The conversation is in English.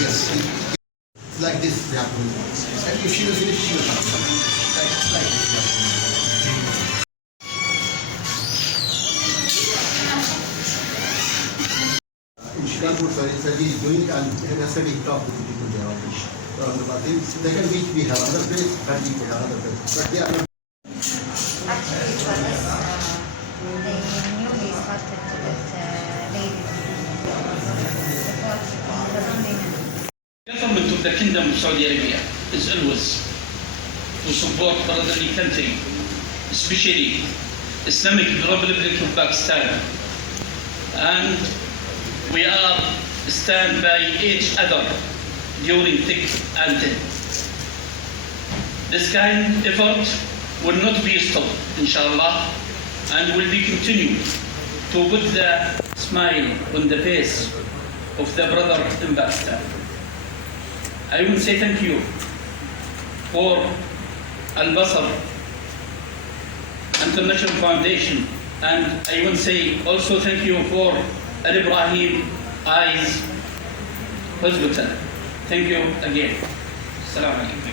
Yes. Like this, yeah. And if she will finish, she will come. Like this, yeah. In Shirapur, Sari is doing, and yesterday he talked with the people there on the party. Second week we have another place, third week we have another place. But they are not. Actually, for this, they newly started with ladies. The government of the Kingdom of Saudi Arabia is always to support brotherly country, especially Islamic Republic of Pakistan, and we are stand by each other during thick and thin. This kind of effort will not be stopped, inshallah, and will be continued to put the smile on the face of the brother in Pakistan. I will say thank you for Al-Basr International Foundation, and I will say also thank you for Al-Ibrahim Eyes Hospital. Thank you again. Assalamu alaikum.